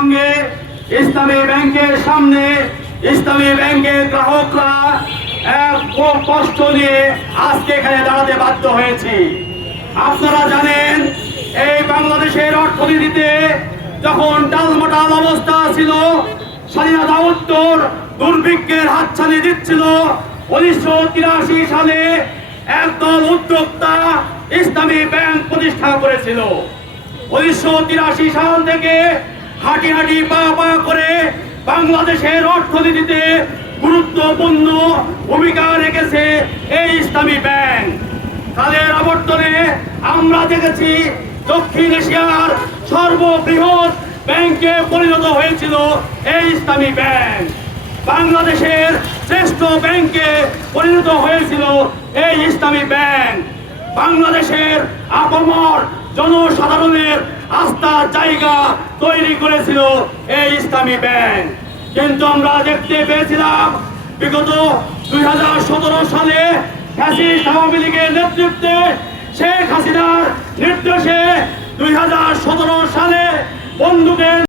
সঙ্গে ইসলামী ব্যাংকের সামনে ইসলামী ব্যাংকের গ্রাহকরা খুব কষ্ট নিয়ে আজকে এখানে দাঁড়াতে বাধ্য হয়েছি। আপনারা জানেন এই বাংলাদেশের অর্থনীতিতে যখন টালমাটাল অবস্থা ছিল, স্বাধীনতা উত্তর দুর্ভিক্ষের হাতছানি দিচ্ছিল, 1983 সালে একদল উদ্যোক্তা ইসলামী ব্যাংক প্রতিষ্ঠা করেছিল। 1983 সাল থেকে হাঁটি হাঁটি পা পা করে বাংলাদেশের অর্থনীতিতে গুরুত্বপূর্ণ ভূমিকা রেখেছে এই ইসলামী ব্যাংক। কালের আবর্তনে আমরা দেখেছি দক্ষিণ এশিয়ার সর্ববৃহৎ ব্যাংকে পরিণত হয়েছিল এই ইসলামী ব্যাংক। বাংলাদেশের শ্রেষ্ঠ ব্যাংকে পরিণত হয়েছিল এই ইসলামী ব্যাংক। বাংলাদেশের আপামর জনসাধারণের আস্থার জায়গা তৈরি করেছিল এই ইসলামী ব্যাংক। কিন্তু আমরা দেখতে পেয়েছিলাম বিগত 2017 সালে ফ্যাসিস্ট আওয়ামী লীগের নেতৃত্বে শেখ হাসিনার নির্দেশে 2017 সালে বন্দুকের